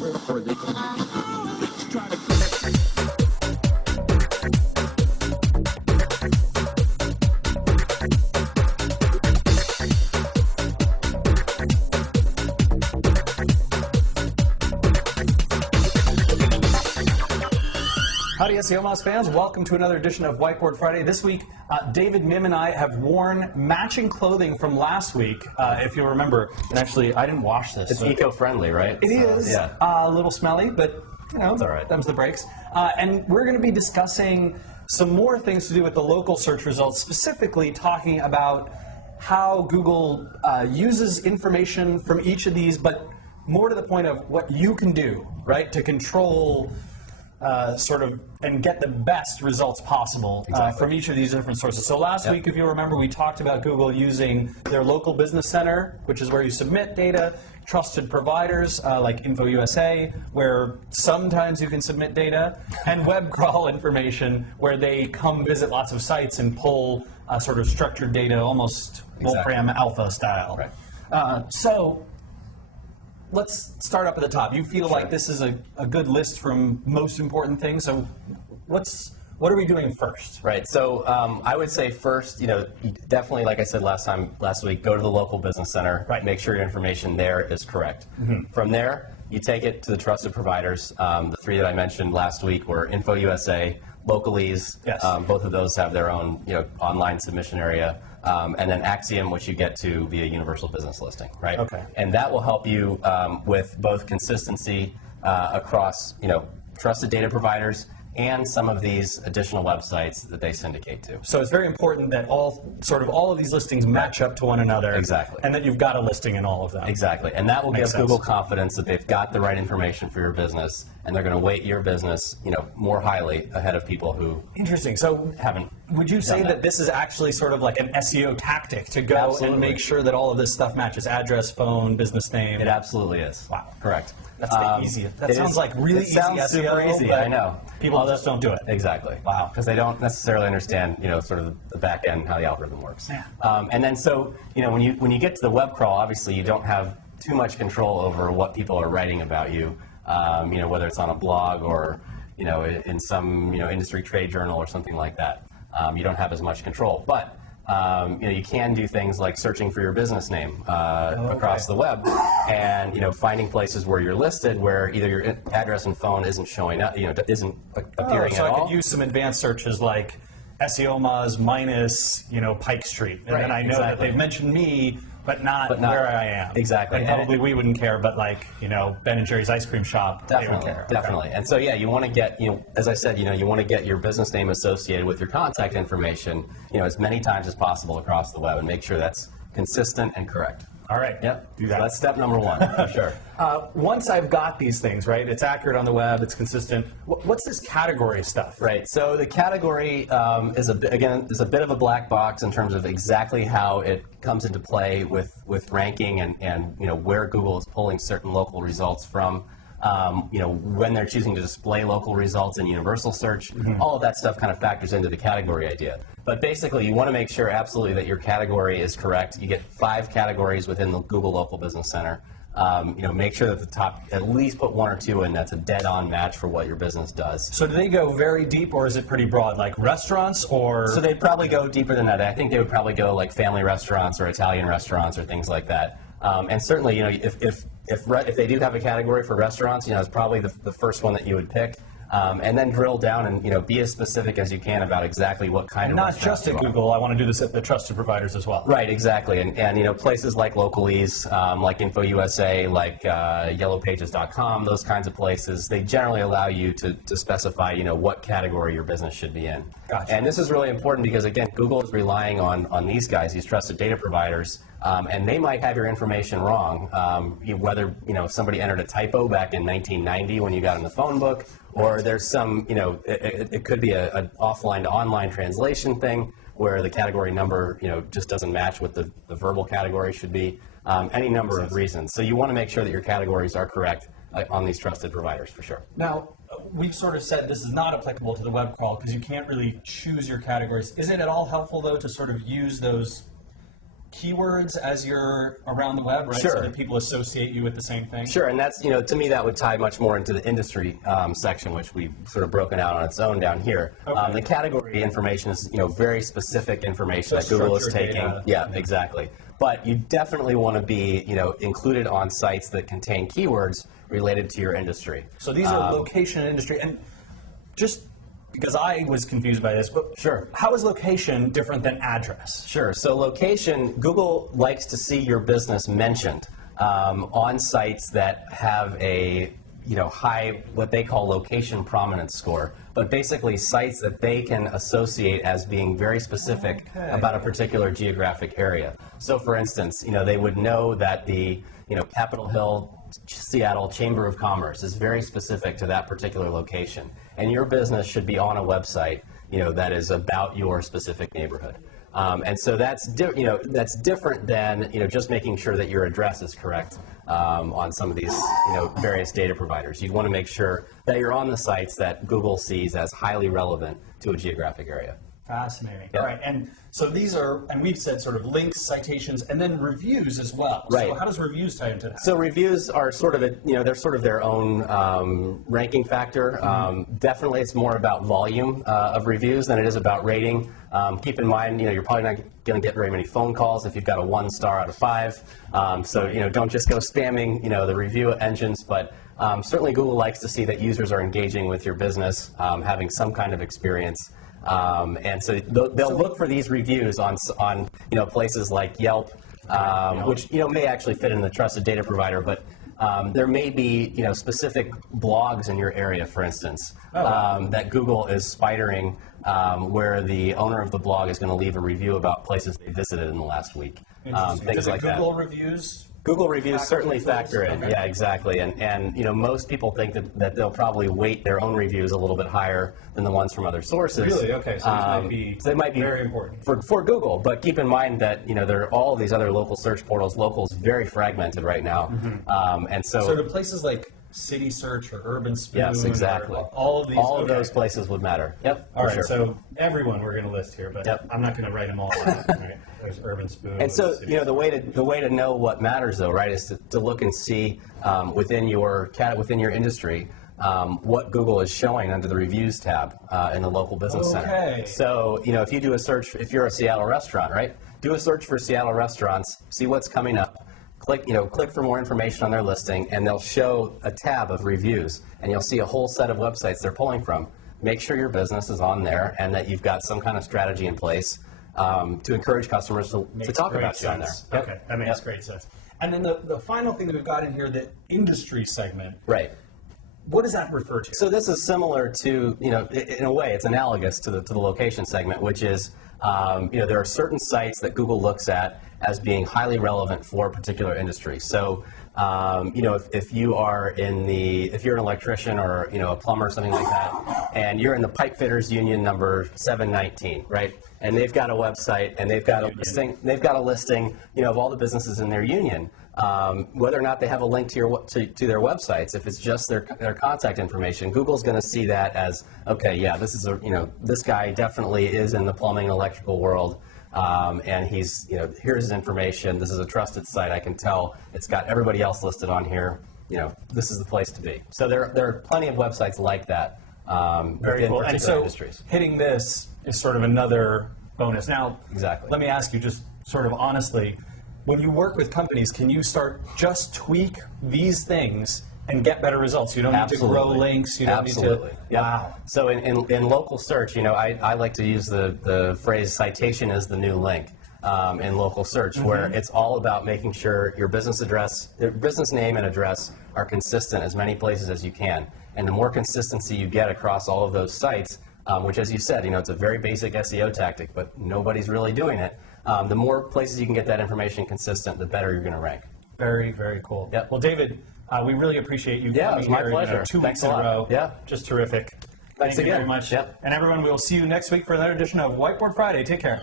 Howdy, SEO Mouse fans. Welcome to another edition of Whiteboard Friday. This week, David, Mim, and I have worn matching clothing from last week, if you'll remember. And actually, I didn't wash this. It's eco-friendly, right? It is. Yeah. A little smelly, but, you know, it's all right. Them's the breaks. And we're going to be discussing some more things to do with the local search results, specifically talking about how Google uses information from each of these, but more to the point of what you can do, right, to control sort of and get the best results possible from each of these different sources. So last week, if you remember, we talked about Google using their local business center, which is where you submit data, trusted providers like InfoUSA, where sometimes you can submit data, and web crawl information, where they come visit lots of sites and pull sort of structured data, almost Wolfram Alpha style. Right. So let's start up at the top. You feel like this is a good list from most important things. So what are we doing first? Right. So I would say first, you definitely, like I said last week, go to the local business center. Right. Make sure your information there is correct. Mm-hmm. From there, you take it to the trusted providers. The three that I mentioned last week were InfoUSA, Localese. Yes. Both of those have their own online submission area. And then Axiom, which you get to via Universal Business Listing, right? Okay. And that will help you with both consistency across, trusted data providers and some of these additional websites that they syndicate to. So it's very important that all of these listings match up to one another. Exactly. And that you've got a listing in all of them. Exactly. And that will give Google confidence that they've got the right information for your business, and they're going to weight your business, more highly ahead of people who Interesting. So haven't. Would you say that this is actually sort of like an SEO tactic to go and make sure that all of this stuff matches address, phone, business name? It absolutely is. Wow. Correct. That's the easiest. That sounds like really easy SEO. Super easy. I know. People just don't do it. Exactly. Wow. Because they don't necessarily understand, sort of the back end, how the algorithm works. Yeah. And then so, when you get to the web crawl, obviously you don't have too much control over what people are writing about you. Whether it's on a blog or in some industry trade journal or something like that. You don't have as much control, but you can do things like searching for your business name across the web, and finding places where you're listed, where either your address and phone isn't showing up, isn't appearing at all. So I could use some advanced searches like SEOMAS minus Pike Street, and then I know that they've mentioned me, but not where I am. Exactly. And probably we wouldn't care, but like, Ben and Jerry's ice cream shop, definitely, they would care. Definitely. Okay. And so, yeah, you want to get, as I said, you want to get your business name associated with your contact information, as many times as possible across the web, and make sure that's consistent and correct. All right. Yep. Do that. So that's step number one, for sure. Once I've got these things, right, it's accurate on the web, it's consistent. What's this category stuff? Right. So the category is a bit of a black box in terms of exactly how it comes into play with ranking and where Google is pulling certain local results from. When they're choosing to display local results in universal search, all of that stuff kind of factors into the category idea. But basically, you want to make sure absolutely that your category is correct. You get 5 categories within the Google Local Business Center. Make sure that the top, at least put 1 or 2 in that's a dead-on match for what your business does. So do they go very deep, or is it pretty broad, like restaurants, or? So they'd probably go deeper than that. I think they would probably go like family restaurants or Italian restaurants or things like that. And certainly, if they do have a category for restaurants, it's probably the first one that you would pick. And then drill down and be as specific as you can about exactly what kind of not just at Google. I want to do this at the trusted providers as well. Right, exactly, and places like Localese, like InfoUSA, like YellowPages.com, those kinds of places, they generally allow you to specify what category your business should be in. Gotcha. And this is really important because again, Google is relying on these guys, these trusted data providers. And they might have your information wrong, whether somebody entered a typo back in 1990 when you got in the phone book, or there's some it could be an offline to online translation thing where the category number just doesn't match what the verbal category should be. Any number of reasons. So you want to make sure that your categories are correct on these trusted providers for sure. Now, we've sort of said this is not applicable to the web crawl because you can't really choose your categories. Is it at all helpful though to sort of use those keywords as you're around the web, right? Sure. So that people associate you with the same thing? Sure, and that's, to me that would tie much more into the industry section, which we've sort of broken out on its own down here. Okay. The category information is, very specific information that Google is taking. Data. Yeah, exactly. But you definitely want to be, included on sites that contain keywords related to your industry. So these are location and industry, and just because I was confused by this, but sure. How is location different than address? Sure. So location, Google likes to see your business mentioned on sites that have a high, what they call location prominence score, but basically sites that they can associate as being very specific about a particular geographic area. So for instance, they would know that the Capitol Hill, Seattle Chamber of Commerce is very specific to that particular location, and your business should be on a website that is about your specific neighborhood. And so that's different than just making sure that your address is correct on some of these various data providers. You'd want to make sure that you're on the sites that Google sees as highly relevant to a geographic area. Fascinating. Yep. All right, and so these are, and we've said sort of links, citations, and then reviews as well. Right. So how does reviews tie into that? So reviews are sort of they're sort of their own ranking factor. Definitely, it's more about volume of reviews than it is about rating. Keep in mind, you're probably not going to get very many phone calls if you've got a 1 star out of 5. So don't just go spamming the review engines, but certainly Google likes to see that users are engaging with your business, having some kind of experience. And so they'll look for these reviews on places like Yelp, which may actually fit in the trusted data provider, but there may be specific blogs in your area, for instance, that Google is spidering, where the owner of the blog is going to leave a review about places they visited in the last week. Things like that. Google reviews? Google reviews certainly factor in. Okay. Yeah, exactly. And most people think that they'll probably weight their own reviews a little bit higher than the ones from other sources. Really? Okay. So they might be very important for Google. But keep in mind that there are all of these other local search portals. Local is very fragmented right now, and so to places like City Search or Urban Spoon. Yes, exactly. All of these. All of those places would matter. Yep. All right. Sure. So everyone we're going to list here, but I'm not going to write them all out. Right? There's Urban Spoon. And so the way to know what matters though, right, is to look and see within your industry what Google is showing under the reviews tab in the local business center. So if you do a search, if you're a Seattle restaurant, right, do a search for Seattle restaurants, see what's coming up. Click for more information on their listing, and they'll show a tab of reviews, and you'll see a whole set of websites they're pulling from. Make sure your business is on there, and that you've got some kind of strategy in place to encourage customers to talk about you on there. Yep. Okay, that makes great sense. And then the final thing that we've got in here, the industry segment. Right. What does that refer to? So this is similar to, in a way, it's analogous to the location segment, which is, there are certain sites that Google looks at as being highly relevant for a particular industry. So, if you're an electrician or a plumber or something like that, and you're in the pipe fitters union number 719, right? And they've got a website and they've got a listing. They've got a listing, of all the businesses in their union. Whether or not they have a link to their websites, if it's just their contact information, Google's going to see that as, okay, yeah, this is this guy definitely is in the plumbing and electrical world, and he's here's his information. This is a trusted site. I can tell it's got everybody else listed on here. This is the place to be. So there are plenty of websites like that. Very cool. And so industries. Hitting this is sort of another bonus. Now, exactly. Let me ask you just sort of honestly. When you work with companies, can you start just tweak these things and get better results? You don't need to grow links. You don't need to. Yep. Wow. So in local search, I like to use the phrase "citation is the new link" in local search, where it's all about making sure your business name and address are consistent as many places as you can. And the more consistency you get across all of those sites, which, as you said, it's a very basic SEO tactic, but nobody's really doing it. The more places you can get that information consistent, the better you're going to rank. Very, very cool. Yep. Well, David, we really appreciate you coming here. It was my pleasure. 2 weeks in a row. Yeah. Just terrific. Thanks Thank you again. very much. Yep. And everyone, we will see you next week for another edition of Whiteboard Friday. Take care.